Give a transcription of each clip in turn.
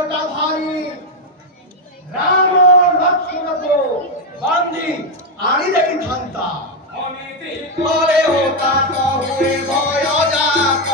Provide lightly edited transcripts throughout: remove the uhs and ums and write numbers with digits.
জটাধারী রাম লক্ষ্মণকে বান্ধি আনি দেখিথান্তা পরে হোতা ন হুয়ে ভয় জাত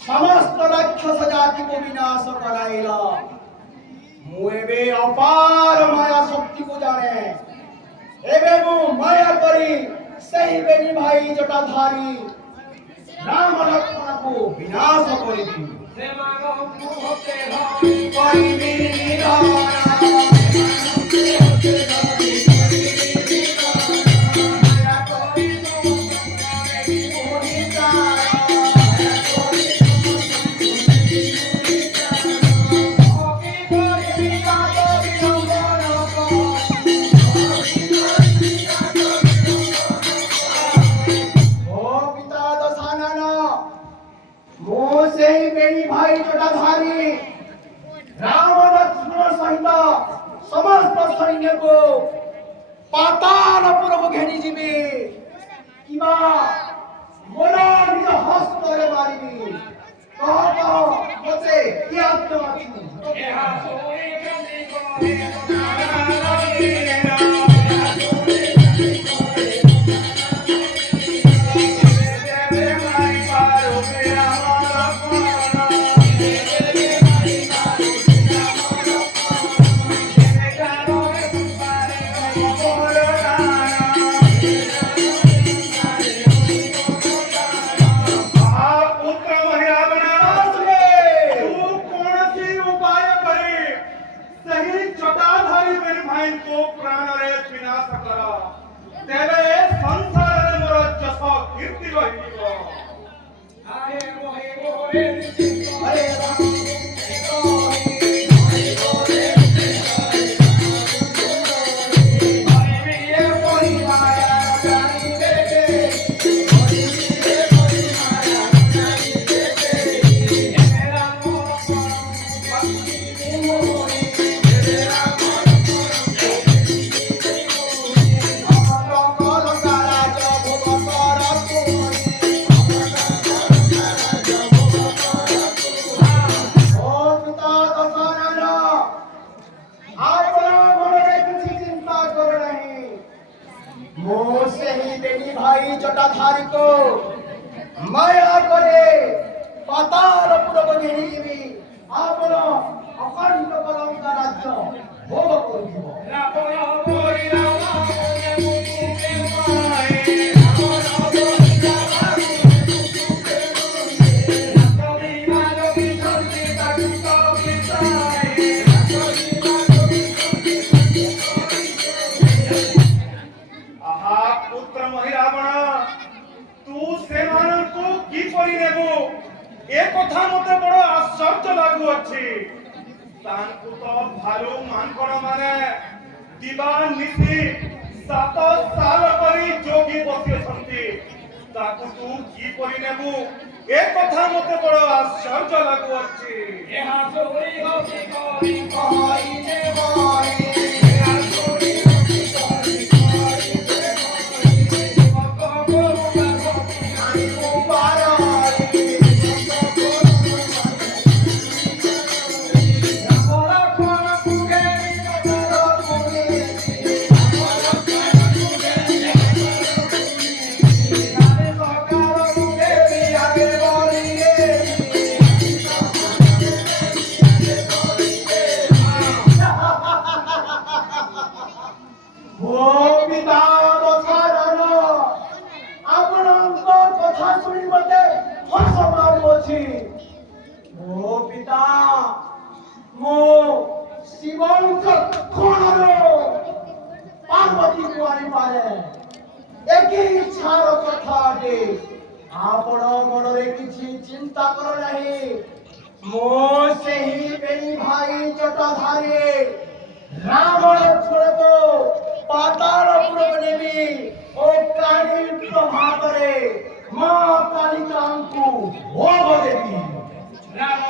समस्त राक्षस जाति को विनाश कराइला मुएबे अपार माया शक्ति को जाने एबे मु माया करी सही बेनी भाई जटाधारी राम लक्ष्मण को विनाश करी दी से मानो होते भाई कोई भी निराना भाई जटाधारी राम लक्ष्मण सहित समस्त सैन्य को पातालपुर को घेनी जीवी किबा मोरा निज हस्तरे मारिबी कह मते कि आज्ञा अछि एहा सोई गंदी कोरे भाई जटाधारी को माया करे पातालपुर को घेनी जीवी आपण अखंड कलंक राज्य भोग करिबो কথা মতে বড় আশ্চর্য লাগু আছে তানকু তো ভালো মানকড় মানে দিবান নিশি 7 সাল পরি যোগী বসিছন্তি তাকু তু কি পরি নেবু এ কথা মতে বড় আশ্চর্য লাগু আছে এহা সই হবি করি কইতে বই ପାର୍ବତୀକୁ ଆଣିପାରେ। ଏକି ଇଚ୍ଛାର କଥା ଅଟେ। ଆପଣ ମନରେ କିଛି ଚିନ୍ତା କର ନାହିଁ। ମୁଁ ସେହି ବେଣୀ ଭାଇ ଜଟାଧାରୀ ରାମ ଲକ୍ଷ୍ମଣକୁ ପାତାଳପୁରକୁ ନେବି ଓ କାଳୀ ପ୍ରଭାତରେ ମା କାଳିକାଙ୍କୁ ଭୋଗ ଦେବି। ରାମ